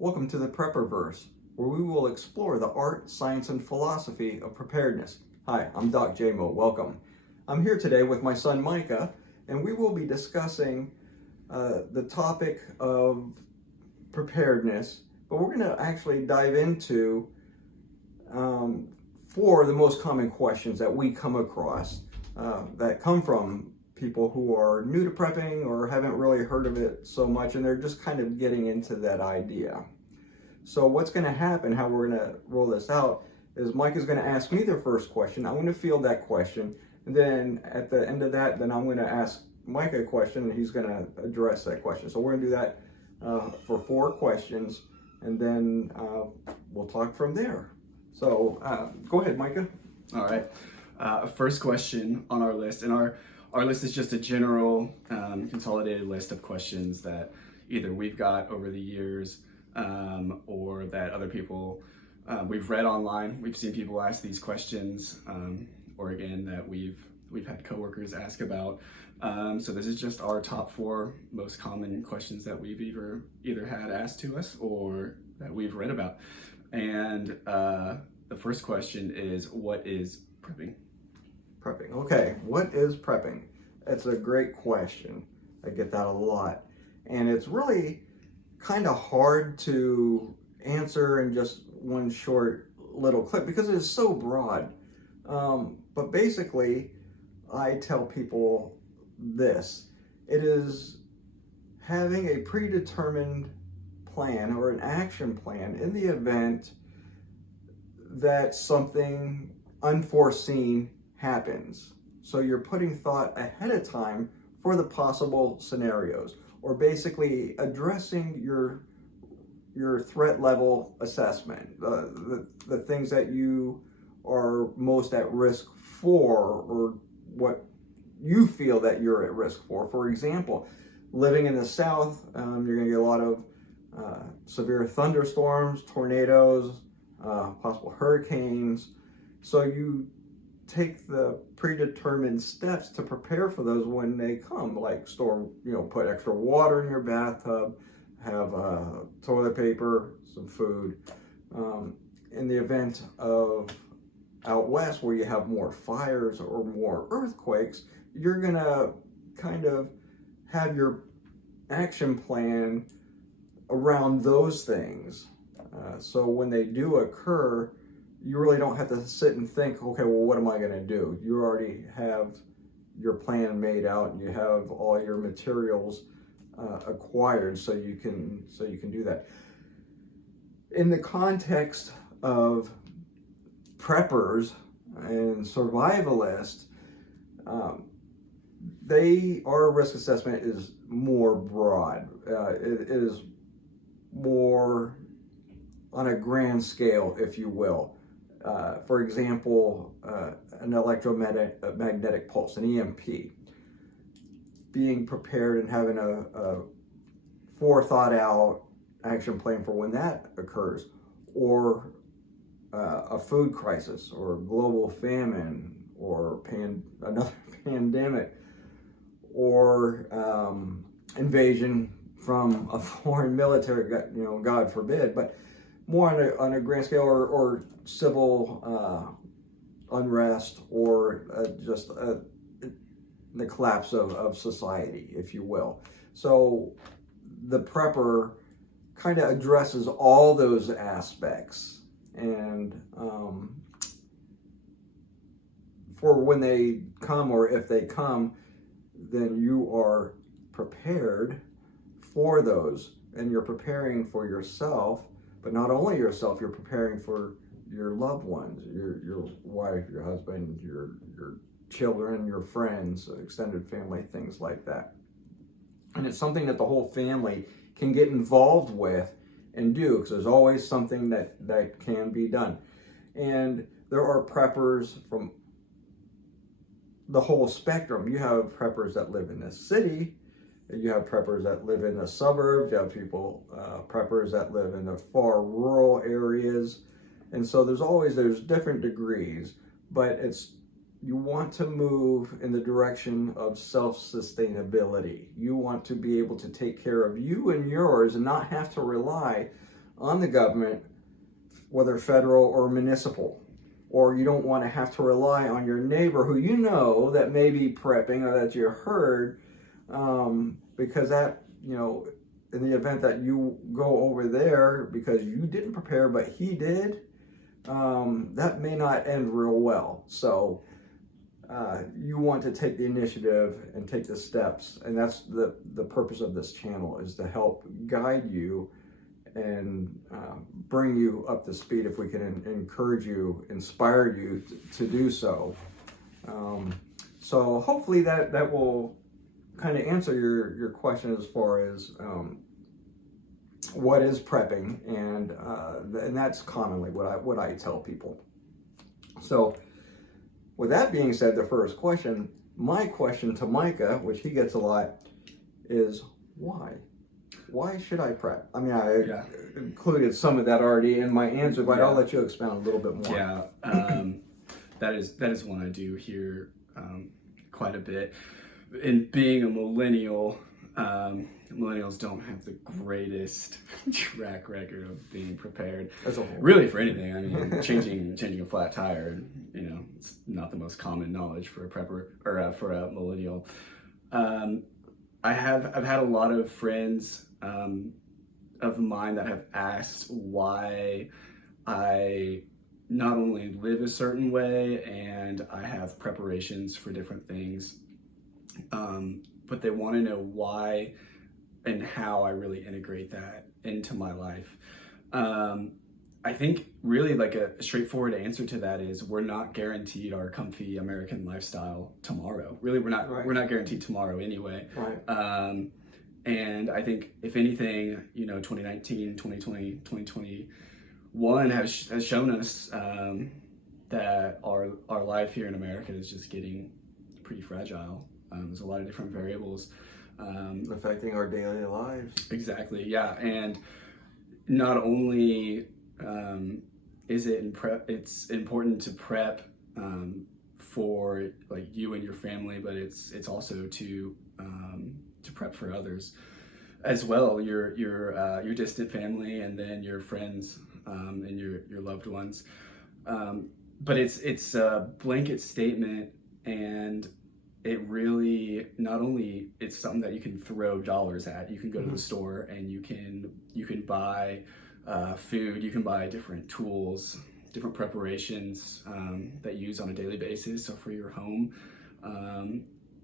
Welcome to the Prepperverse, where we will explore the art, science, and philosophy of preparedness. Hi, I'm Doc J-Mo. Welcome. I'm here today with my son Micah, and we will be discussing the topic of preparedness, but we're going to actually dive into four of the most common questions that we come across that come from people who are new to prepping or haven't really heard of it so much, and they're just kind of getting into that idea. So what's going to happen, how we're going to roll this out, is Mike is going to ask me the first question. I'm going to field that question, and then at the end of that, then I'm going to ask Mike a question, and he's going to address that question. So we're going to do that for four questions, and then we'll talk from there. So go ahead, Micah. All right. First question on our list, and our list is just a general consolidated list of questions that either we've got over the years or that other people we've read online. We've seen people ask these questions, or again that we've had coworkers ask about. So this is just our top four most common questions that we've either had asked to us or that we've read about. And the first question is, what is prepping? Prepping. Okay, what is prepping? It's a great question. I get that a lot. And it's really kind of hard to answer in just one short little clip because it is so broad. But basically, I tell people this. It is having a predetermined plan or an action plan in the event that something unforeseen happens. So you're putting thought ahead of time for the possible scenarios, or basically addressing your threat level assessment, the things that you are most at risk for, or what you feel that you're at risk for. For example, living in the South, you're going to get a lot of severe thunderstorms, tornadoes, possible hurricanes. So you take the predetermined steps to prepare for those when they come, like put extra water in your bathtub, have toilet paper, some food. In the event of out west where you have more fires or more earthquakes, you're gonna kind of have your action plan around those things. So when they do occur, you really don't have to sit and think, okay, well, what am I going to do? You already have your plan made out, and you have all your materials acquired, so you can do that. In the context of preppers and survivalists, our risk assessment is more broad. It is more on a grand scale, if you will. For example, an electromagnetic pulse, an EMP. Being prepared and having a forethought out action plan for when that occurs, or a food crisis, or global famine, or another pandemic, or invasion from a foreign military, God forbid, but more on a grand scale, or civil unrest, or just the collapse of society, if you will. So the prepper kind of addresses all those aspects, and for when they come, or if they come, then you are prepared for those, and you're preparing for yourself. But not only yourself, you're preparing for your loved ones, your wife, your husband, your children, your friends, extended family, things like that. And it's something that the whole family can get involved with and do, because there's always something that can be done. And there are preppers from the whole spectrum. You have preppers that live in the city. You have preppers that live in the suburbs. You have preppers that live in the far rural areas. And so there's different degrees, but you want to move in the direction of self-sustainability. You want to be able to take care of you and yours and not have to rely on the government, whether federal or municipal. Or you don't want to have to rely on your neighbor who you know that may be prepping or that you heard, because that, in the event that you go over there because you didn't prepare but he did, that may not end real well. So you want to take the initiative and take the steps, and that's the purpose of this channel, is to help guide you and bring you up to speed, if we can encourage you, inspire you to do so. So hopefully that will kind of answer your question as far as what is prepping, and that's commonly what I tell people. So with that being said, the first question, my question to Micah, which he gets a lot, is why? Why should I prep? I mean, I included some of that already in my answer, but I'll let you expound a little bit more. Yeah, that is one I do hear quite a bit. In being a millennial, millennials don't have the greatest track record of being prepared. As a whole. Really, for anything. I mean, changing a flat tire, it's not the most common knowledge for a prepper or for a millennial. I've had a lot of friends of mine that have asked why I not only live a certain way and I have preparations for different things, but they want to know why and how I really integrate that into my life. I think really like a straightforward answer to that is we're not guaranteed our comfy American lifestyle tomorrow. Really, we're not guaranteed tomorrow anyway. Right. And I think if anything, 2019, 2020, 2021 has shown us that our life here in America is just getting pretty fragile. There's a lot of different variables affecting our daily lives. Exactly, yeah. And not only is it's important to prep for like you and your family, but it's also to prep for others as well, your distant family, and then your friends and your loved ones. But it's a blanket statement, and it really, not only it's something that you can throw dollars at. You can go to the store and you can buy food, you can buy different tools, different preparations that you use on a daily basis, so for your home.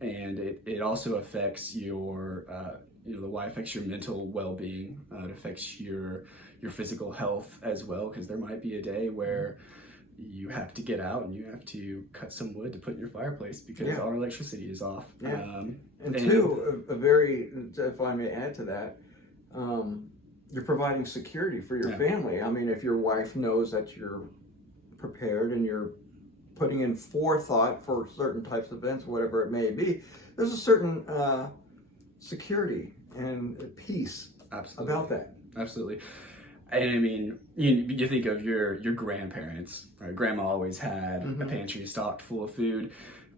And it also affects your, the why affects your mental well-being. It affects your physical health as well, because there might be a day where you have to get out and you have to cut some wood to put in your fireplace because our electricity is off. Yeah. And two, a very, if I may add to that, you're providing security for your family. I mean, if your wife knows that you're prepared and you're putting in forethought for certain types of events, whatever it may be, there's a certain security and peace about that. Absolutely. And I mean, you think of your grandparents, right? Grandma always had a pantry stocked full of food.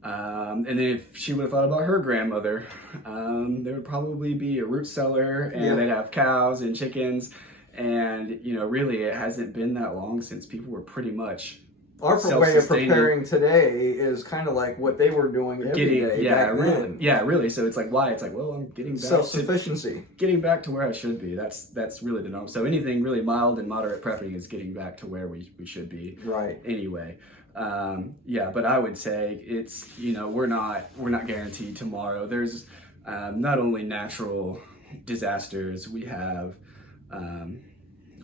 And then if she would have thought about her grandmother, there would probably be a root cellar, and they'd have cows and chickens. And, really it hasn't been that long since people were pretty much our way of preparing today is kind of like what they were doing every day back then. Yeah, really. So it's like, why? It's like, well, I'm getting back self-sufficiency. Getting back to where I should be. That's really the norm. So anything really mild and moderate prepping is getting back to where we should be. Right. Anyway. But I would say it's, we're not guaranteed tomorrow. There's not only natural disasters, we have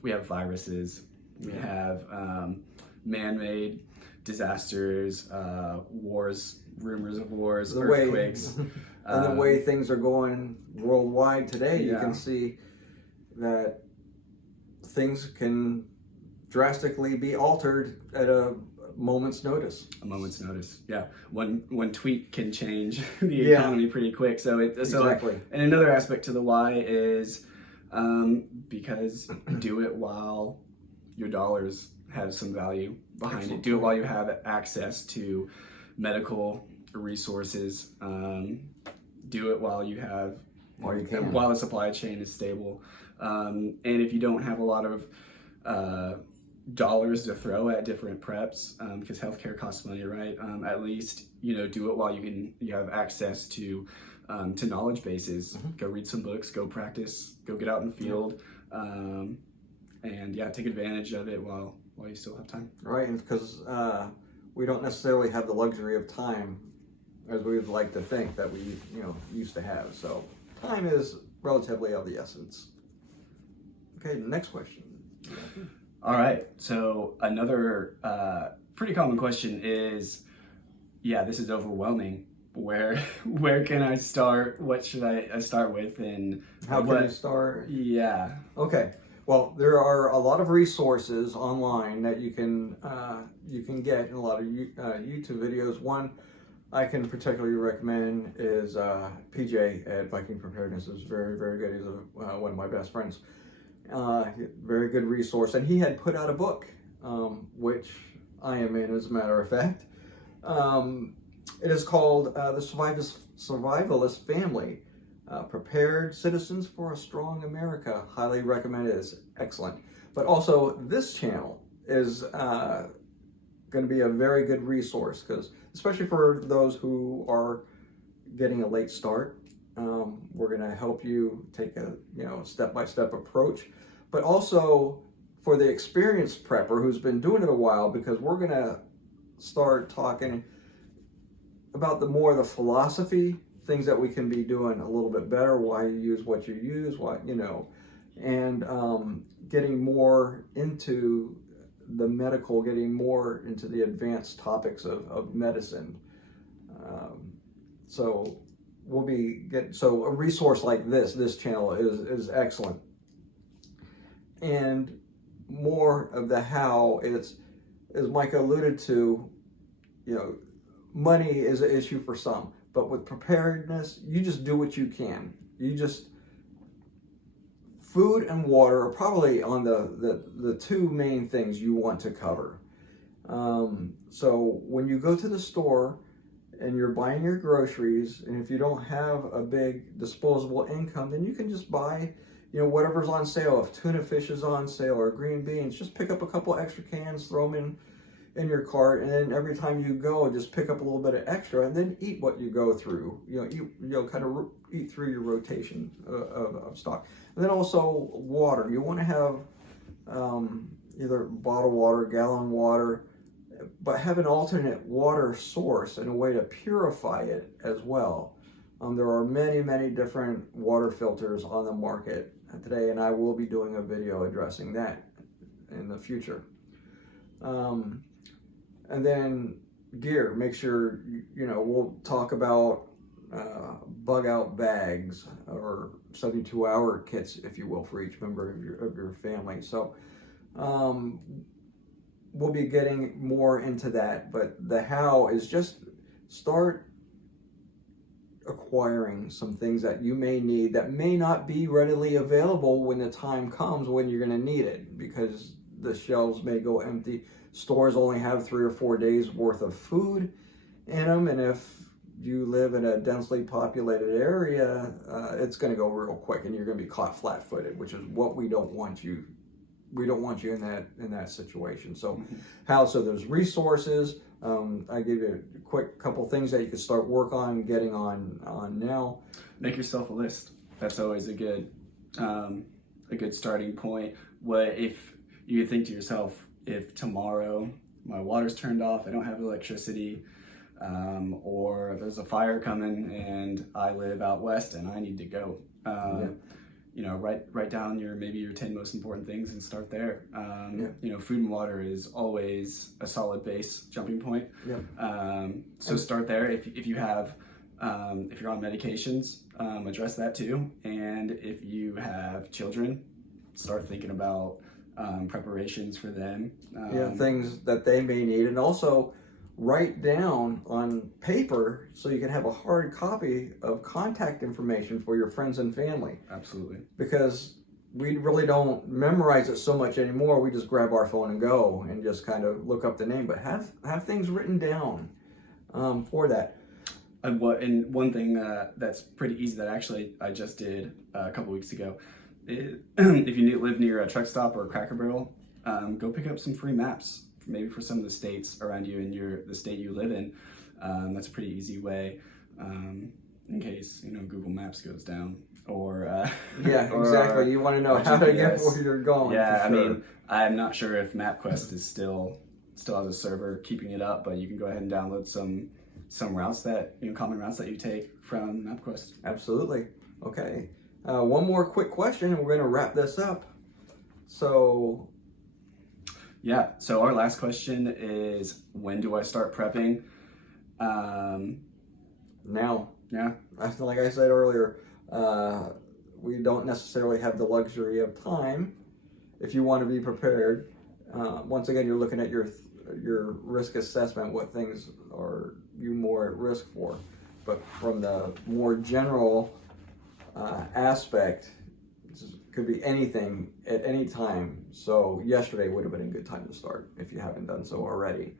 viruses, we have man-made disasters, wars, rumors of wars, earthquakes. And the way things are going worldwide today, you can see that things can drastically be altered at a moment's notice. A moment's notice, yeah. One tweet can change the economy pretty quick. Exactly. And another aspect to the why is because do it while your dollars have some value behind it. Do it while you have access to medical resources. Do it while you have, while the supply chain is stable. And if you don't have a lot of dollars to throw at different preps, because healthcare costs money, right? At least, do it while you have access to knowledge bases. Go read some books, go practice, go get out in the field, and take advantage of it while you still have time. Right, and because we don't necessarily have the luxury of time as we would like to think that we used to have. So time is relatively of the essence. Okay, next question. All right, so another pretty common question is, this is overwhelming. Where can I start? What should I start with? And how can I start? Yeah. Okay. Well, there are a lot of resources online that you can get in a lot of YouTube videos. One I can particularly recommend is PJ at Viking Preparedness. Is very, very good. He's one of my best friends. Very good resource, and he had put out a book, which I am in, as a matter of fact. It is called The Survivalist Family, Prepared Citizens for a Strong America. Highly recommend it. It's excellent. But also, this channel is going to be a very good resource, because especially for those who are getting a late start, we're going to help you take a step-by-step approach. But also for the experienced prepper who's been doing it a while, because we're going to start talking about the philosophy, things that we can be doing a little bit better, why you use what you use, and getting more into the medical, getting more into the advanced topics of medicine. So a resource like this channel is excellent. And more of the how is, as Mike alluded to, money is an issue for some, but with preparedness, you just do what you can. Food and water are probably on the two main things you want to cover. So when you go to the store and you're buying your groceries, and if you don't have a big disposable income, then you can just buy, whatever's on sale. If tuna fish is on sale or green beans, just pick up a couple extra cans, throw them in your cart, and then every time you go, just pick up a little bit of extra, and then eat what you go through. Kind of eat through your rotation of stock. And then also water. You want to have either bottled water, gallon water, but have an alternate water source and a way to purify it as well. There are many, many different water filters on the market today, and I will be doing a video addressing that in the future. And then gear, make sure, we'll talk about bug out bags or 72-hour kits, if you will, for each member of your family. So we'll be getting more into that, but the how is just start acquiring some things that you may need that may not be readily available when the time comes when you're going to need it, because the shelves may go empty. Stores only have 3 or 4 days worth of food in them, and if you live in a densely populated area, it's going to go real quick, and you're going to be caught flat-footed, which is what we don't want you. We don't want you in that situation. So, so there's resources. I gave you a quick couple things that you can start getting on now. Make yourself a list. That's always a good starting point. What if you think to yourself, if tomorrow my water's turned off, I don't have electricity, or there's a fire coming and I live out west and I need to go. Write down your 10 most important things and start there. Food and water is always a solid base jumping point. So start there. If you have, if you're on medications, address that too. And if you have children, start thinking about preparations for them. Things that they may need, and also write down on paper so you can have a hard copy of contact information for your friends and family. Absolutely. Because we really don't memorize it so much anymore. We just grab our phone and go and just kind of look up the name, but have things written down for that. And one thing that's pretty easy that actually I just did a couple weeks ago, if you live near a truck stop or a Cracker Barrel, go pick up some free maps, maybe for some of the states around you in the state you live in. That's a pretty easy way, in case Google Maps goes down, or yeah, or, exactly. You want to know how to get GPS. where you're going. Yeah, for sure. I mean, I'm not sure if MapQuest is still has a server keeping it up, but you can go ahead and download some routes that common routes that you take from MapQuest. Absolutely. Okay. One more quick question, and we're going to wrap this up. So, yeah. So our last question is, when do I start prepping? now, Yeah. like I said earlier, we don't necessarily have the luxury of time. If you want to be prepared, once again, you're looking at your risk assessment. What things are you more at risk for? But from the more general aspect, it could be anything at any time. So yesterday would have been a good time to start if you haven't done so already.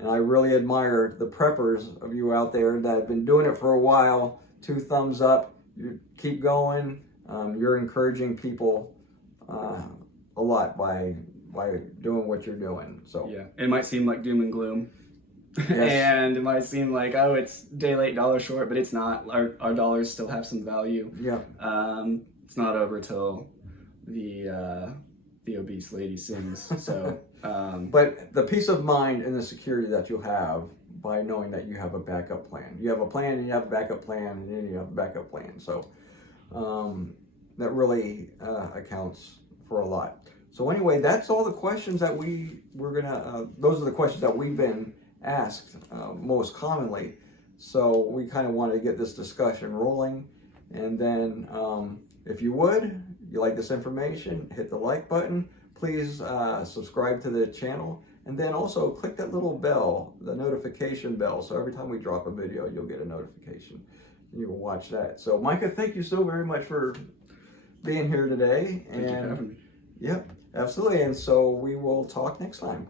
And I really admire the preppers of you out there that have been doing it for a while. 2 thumbs up. You keep going. You're encouraging people a lot by doing what you're doing. So yeah, it might seem like doom and gloom. Yes. And it might seem like, oh, it's day late, dollar short, but it's not. Our dollars still have some value. Yeah. It's not over till the obese lady sings. So, but the peace of mind and the security that you'll have by knowing that you have a backup plan. You have a plan, and you have a backup plan, and then you have a backup plan. So that really accounts for a lot. So anyway, that's all the questions that those are the questions that we've been asked most commonly. So we kind of want to get this discussion rolling. And then if you like this information, hit the like button. Please subscribe to the channel. And then also click that little bell, the notification bell. So every time we drop a video, you'll get a notification. And you will watch that. So Micah, thank you so very much for being here today. Thank you for having me. Yep, absolutely. And so we will talk next time.